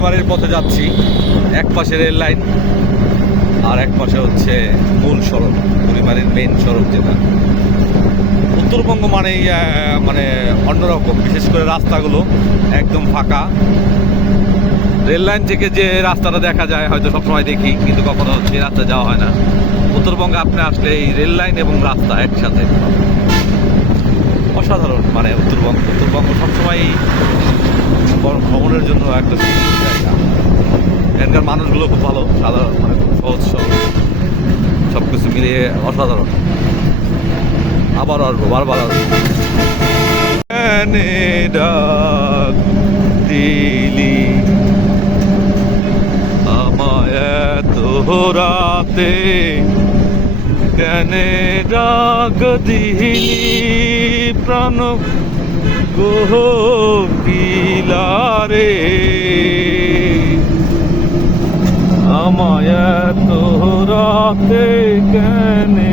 বুড়িমারির পথে যাচ্ছি। এক পাশে রেল লাইন আর এক পাশে হচ্ছে মূল সড়ক, বুড়িমারির মেইন সড়ক যেটা। উত্তরবঙ্গ মানেই মানে অন্যরকম, বিশেষ করে রাস্তাগুলো একদম ফাঁকা। রেল লাইন থেকে যে রাস্তাটা দেখা যায় হয়তো সবসময় দেখি, কিন্তু কখনো যে রাস্তা যাওয়া হয় না। উত্তরবঙ্গে আপনি আসলে এই রেল লাইন এবং রাস্তা একসাথে অসাধারণ। মানে উত্তরবঙ্গ সবসময় ভ্রমণের জন্য একটা সুন্দর জায়গা। এখানকার মানুষগুলো খুব ভালো, সাধারণ, মানে খুব সহজ সরল, সব কিছু মিলিয়ে অসাধারণ। আবার আসবো, বারবার আসবো। ডাক দিলি আমায় এত রাতে, কেনে ডাক দিলি প্রাণ কোকিলারে, আমায় এত রাতে কেনে